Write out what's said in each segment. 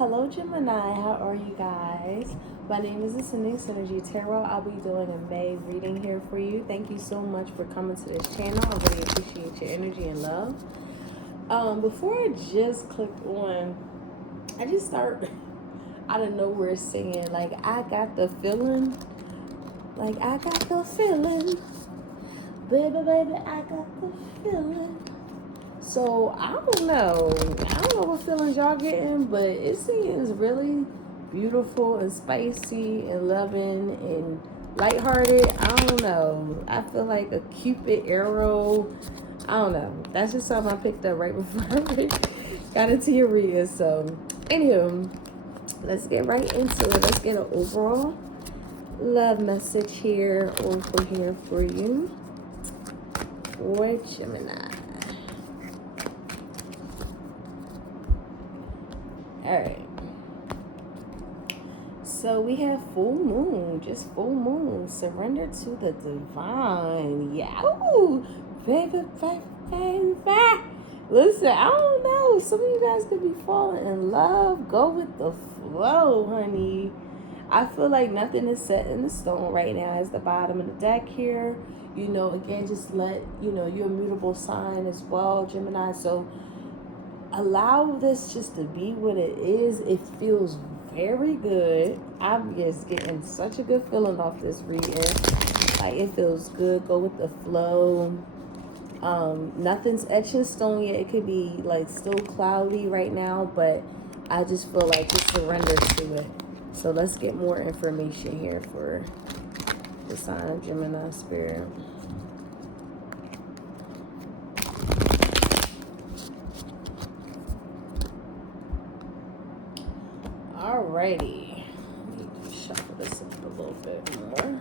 Hello, Gemini. How are you guys? My name is Ascending Synergy Tarot. I'll be doing a May reading here for you. Thank you so much for coming to this channel. I really appreciate your energy and love. Before I just clicked on, I just start out of nowhere singing, like, I got the feeling. Like, I got the feeling. Baby, baby, I got the feeling. So, I don't know what feelings y'all getting, but it seems really beautiful and spicy and loving and lighthearted. I don't know. I feel like a Cupid arrow. I don't know. That's just something I picked up right before I got into your reading. So, anywho, let's get right into it. Let's get an overall love message here, over here for you. For Gemini. Alright. So we have full moon. Just full moon. Surrender to the divine. Yeah. Ooh. Baby, baby, baby. Listen, I don't know. Some of you guys could be falling in love. Go with the flow, honey. I feel like nothing is set in the stone right now. As the bottom of the deck here. You know, again, just let, you're a mutable sign as well, Gemini. So allow this just to be what it is. It feels very good. I'm just getting such a good feeling off this reading. Like, it feels good. Go with the flow. Nothing's etched in stone yet. It could be like still cloudy right now, but I just feel like just surrender to it. So let's get more information here for the sign of Gemini spirit. Alrighty. Let me shuffle this up a little bit more.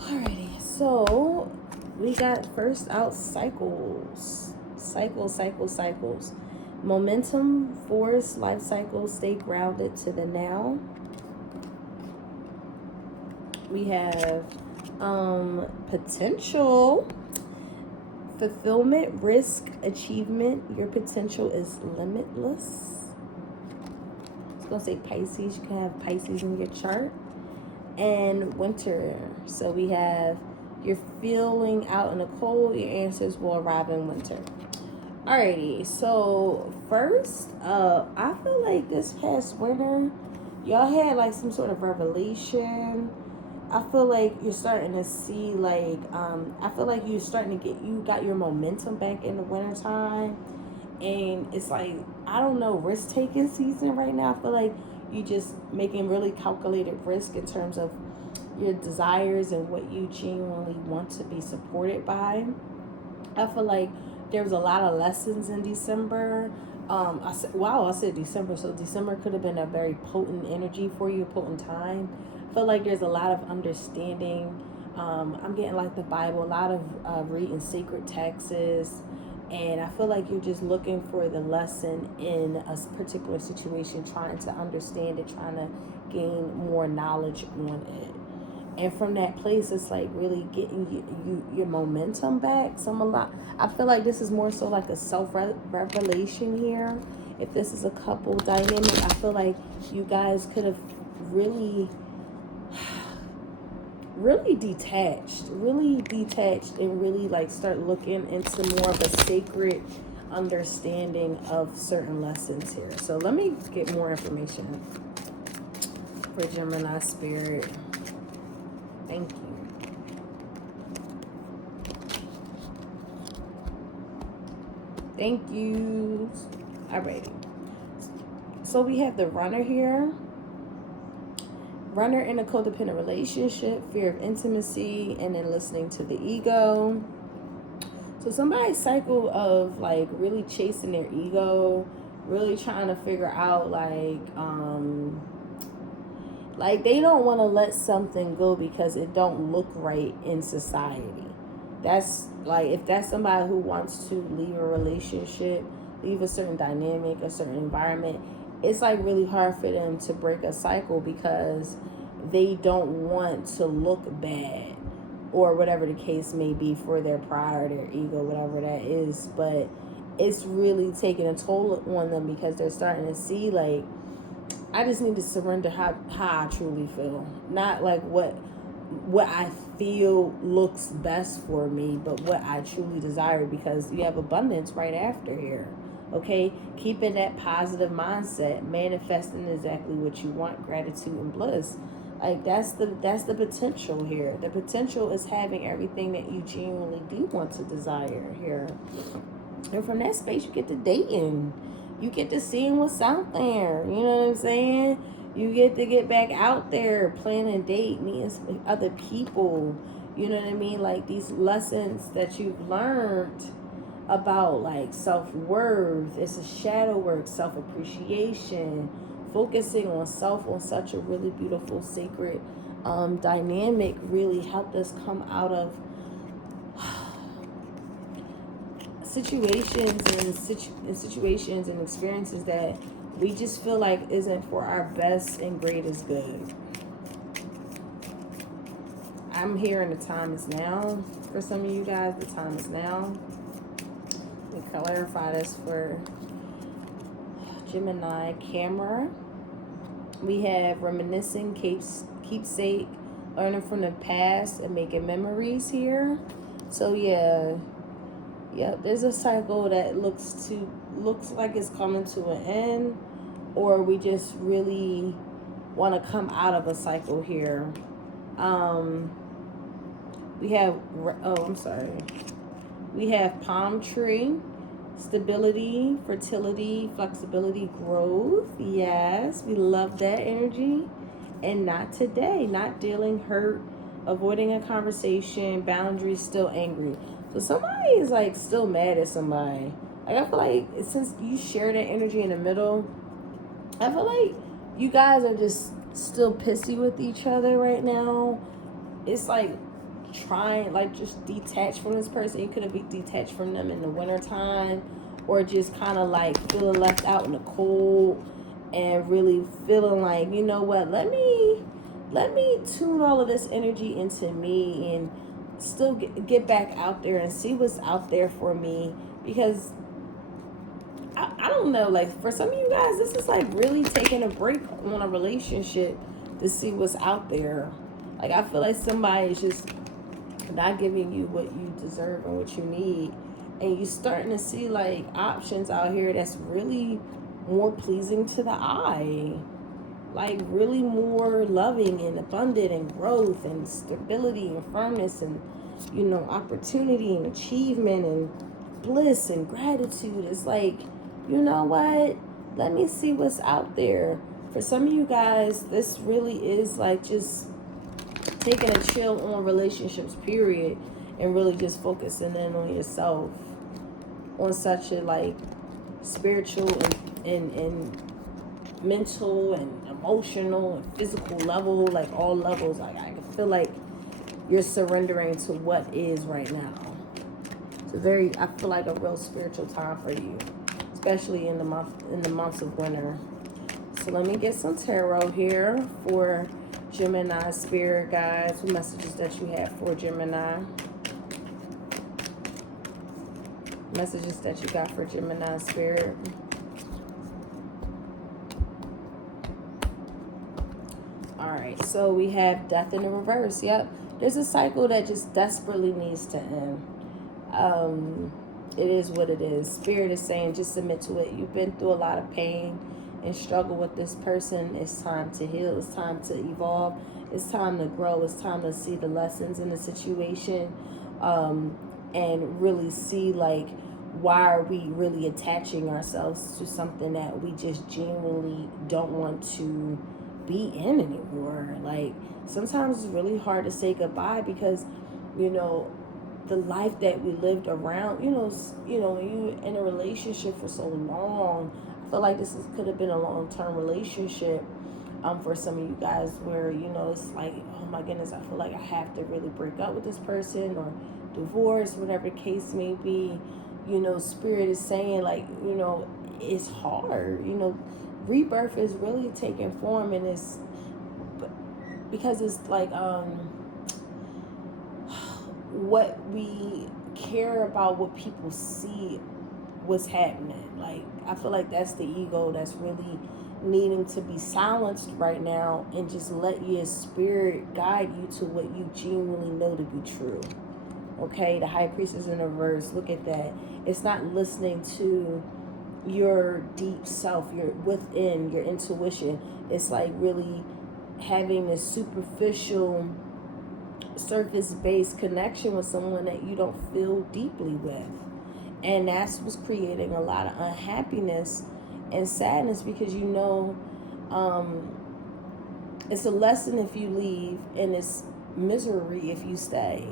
Alrighty. So we got first out cycles. Cycles. Momentum, force, life cycle, stay grounded to the now. We have potential, fulfillment, risk, achievement. Your potential is limitless. It's going to say Pisces. You can have Pisces in your chart. And winter. So we have you're feeling out in the cold. Your answers will arrive in winter. Alrighty. So first, I feel like this past winter, y'all had like some sort of revelation. I feel like you're starting to see, like, I feel like you're starting to you got your momentum back in the wintertime. And it's like, I don't know, risk-taking season right now. I feel like you just making really calculated risk in terms of your desires and what you genuinely want to be supported by. I feel like there was a lot of lessons in December. I said December. So December could have been a very potent energy for you, a potent time. I feel like there's a lot of understanding. I'm getting like the Bible, a lot of reading sacred texts. And I feel like you're just looking for the lesson in a particular situation, trying to understand it, trying to gain more knowledge on it. And from that place, it's like really getting your momentum back. I feel like this is more so like a self-revelation here. If this is a couple dynamic, I feel like you guys could have really detached and really like start looking into more of a sacred understanding of certain lessons here. So let me get more information for Gemini spirit. Thank you. Thank you. Alrighty. So we have the runner here. Runner in a codependent relationship, fear of intimacy, and then listening to the ego. So somebody's cycle of like really chasing their ego, really trying to figure out like they don't want to let something go because it don't look right in society. That's like, if that's somebody who wants to leave a relationship, leave a certain dynamic, a certain environment, it's like really hard for them to break a cycle because they don't want to look bad or whatever the case may be for their pride or their ego, whatever that is. But it's really taking a toll on them because they're starting to see, like, I just need to surrender how I truly feel. Not like what I feel looks best for me, but what I truly desire, because you have abundance right after here. Okay? Keeping that positive mindset, manifesting exactly what you want, gratitude and bliss. Like, that's the potential here. The potential is having everything that you genuinely do want to desire here. And from that space, you get to dating. You get to seeing what's out there. You know what I'm saying? You get to get back out there, plan a date, meeting other people. You know what I mean? Like, these lessons that you've learned about, like, self-worth. It's a shadow work, self-appreciation, focusing on self on such a really beautiful, sacred dynamic really helped us come out of situations and experiences that we just feel like isn't for our best and greatest good. I'm here and the time is now. For some of you guys, the time is now. We clarify this for Gemini camera. We have reminiscing, keepsake, learning from the past and making memories here. So yeah, there's a cycle that looks like it's coming to an end, or we just really want to come out of a cycle here. We have palm tree, stability, fertility, flexibility, growth. Yes, we love that energy. And not today, not dealing, hurt, avoiding a conversation, boundaries, still angry. So somebody is like still mad at somebody. Like, I feel like since you share that energy in the middle, I feel like you guys are just still pissy with each other right now. It's like trying, like, just detach from this person. You could have been detached from them in the wintertime, or just kind of like feeling left out in the cold and really feeling like, you know what, let me tune all of this energy into me and still get back out there and see what's out there for me. Because I don't know, like, for some of you guys, this is like really taking a break on a relationship to see what's out there. Like, I feel like somebody is just not giving you what you deserve and what you need, and you're starting to see like options out here that's really more pleasing to the eye, like really more loving and abundant and growth and stability and firmness and, you know, opportunity and achievement and bliss and gratitude. It's like, you know what, let me see what's out there. For some of you guys, this really is like just taking a chill on relationships, period, and really just focusing in on yourself on such a like spiritual and mental and emotional and physical level, like all levels. Like, I feel like you're surrendering to what is right now. It's I feel like a real spiritual time for you, especially in the months of winter. So let me get some tarot here for Gemini spirit guides. What messages that you have for Gemini? Messages that you got for Gemini spirit. Alright, so we have death in the reverse. Yep. There's a cycle that just desperately needs to end. It is what it is. Spirit is saying just submit to it. You've been through a lot of pain and struggle with this person. It's time to heal. It's time to evolve. It's time to grow. It's time to see the lessons in the situation, and really see like, why are we really attaching ourselves to something that we just genuinely don't want to be in anymore. Like, sometimes it's really hard to say goodbye because, you know, the life that we lived around, you know, when you're in a relationship for so long, I feel like could have been a long-term relationship for some of you guys where, you know, it's like, oh my goodness, I feel like I have to really break up with this person or divorce, whatever the case may be. You know, Spirit is saying, like, you know, it's hard. You know, rebirth is really taking form, and it's because it's like what we care about, what people see, what's happening. Like, I feel like that's the ego that's really needing to be silenced right now, and just let your spirit guide you to what you genuinely know to be true. Okay, the high priestess in reverse, look at that. It's not listening to your deep self, your within, your intuition. It's like really having this superficial, surface-based connection with someone that you don't feel deeply with. And that's what's creating a lot of unhappiness and sadness, because it's a lesson if you leave, and it's misery if you stay.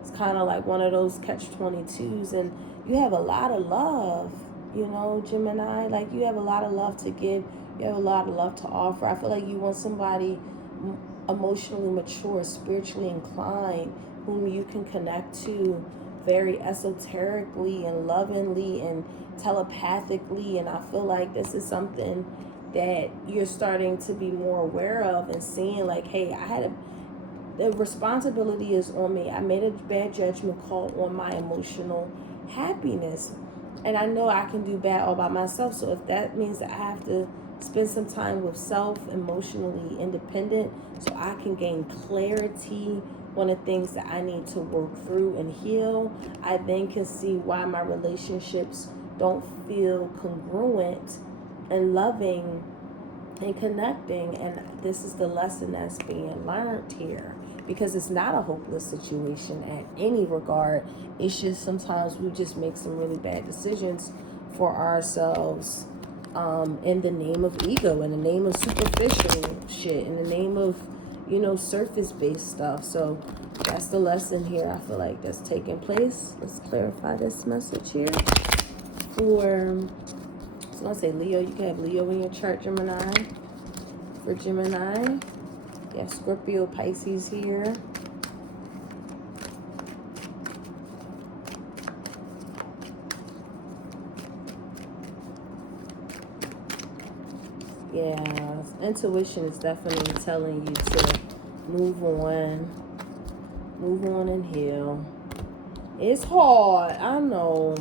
It's kind of like one of those catch-22s, and you have a lot of love, Gemini. Like, you have a lot of love to give. You have a lot of love to offer. I feel like you want somebody emotionally mature, spiritually inclined, whom you can connect to very esoterically and lovingly and telepathically. And I feel like this is something that you're starting to be more aware of and seeing, like, hey, the responsibility is on me. I made a bad judgment call on my emotional happiness, and I know I can do bad all by myself. So if that means that I have to spend some time with self, emotionally independent, so I can gain clarity on the things that I need to work through and heal, I then can see why my relationships don't feel congruent and loving and connecting. And this is the lesson that's being learned here, because it's not a hopeless situation at any regard. It's just sometimes we just make some really bad decisions for ourselves, in the name of ego, in the name of superficial shit, in the name of, surface-based stuff. So that's the lesson here, I feel like, that's taking place. Let's clarify this message here. For, I was going to say Leo, you can have Leo in your chart, Gemini. For Gemini, you have Scorpio, Pisces here. Yeah, intuition is definitely telling you to move on and heal. It's hard, I know.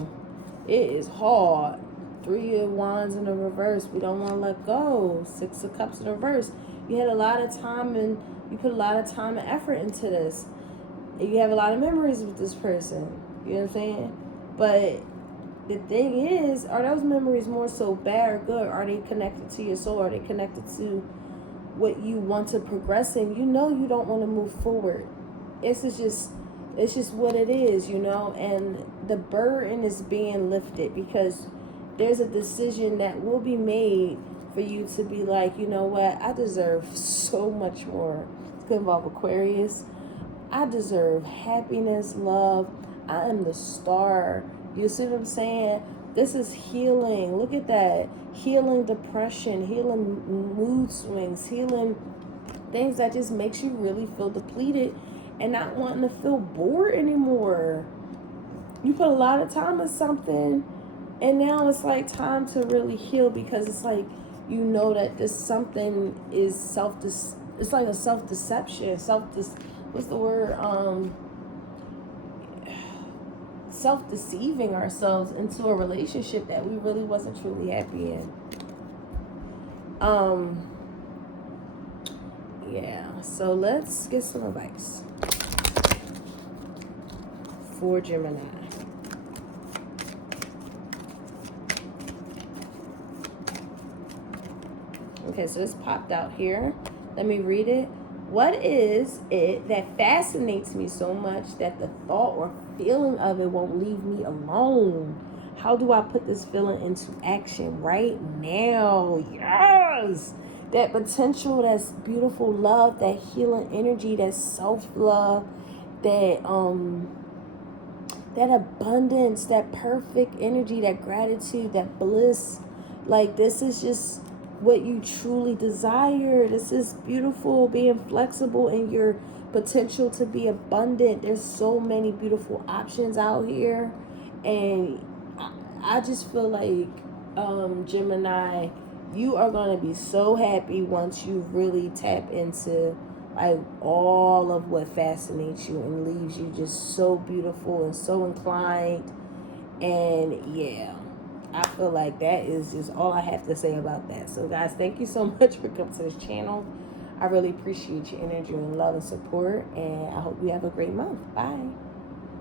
It is hard. 3 of Wands in the reverse. We don't want to let go. 6 of Cups in the reverse. You had a lot of time, and you put a lot of time and effort into this. You have a lot of memories with this person. You know what I'm saying? But the thing is, are those memories more so bad or good? Are they connected to your soul? Are they connected to what you want to progress in? You don't want to move forward. It's just what it is, and the burden is being lifted, because there's a decision that will be made for you to be like, you know what, I deserve so much more. It's going to involve Aquarius. I deserve happiness, love. I am the star. You see what I'm saying? This is healing. Look at that. Healing depression, healing mood swings, healing things that just makes you really feel depleted and not wanting to feel bored anymore. You put a lot of time in something, and now it's like time to really heal, because it's like, that this something is it's like a self-deception, what's the word? Self-deceiving ourselves into a relationship that we really wasn't truly happy in. Yeah, so let's get some advice for Gemini. Okay, so this popped out here. Let me read it. What is it that fascinates me so much that the thought or feeling of it won't leave me alone? How do I put this feeling into action right now? Yes! That potential, that's beautiful love, that healing energy, that self-love, that abundance, that perfect energy, that gratitude, that bliss. Like, this is just what you truly desire. This is beautiful, being flexible in your potential to be abundant. There's so many beautiful options out here, and I just feel like, Gemini, you are going to be so happy once you really tap into like all of what fascinates you and leaves you just so beautiful and so inclined. And yeah, I feel like that is just all I have to say about that. So guys, thank you so much for coming to this channel. I really appreciate your energy and love and support, and I hope you have a great month. Bye.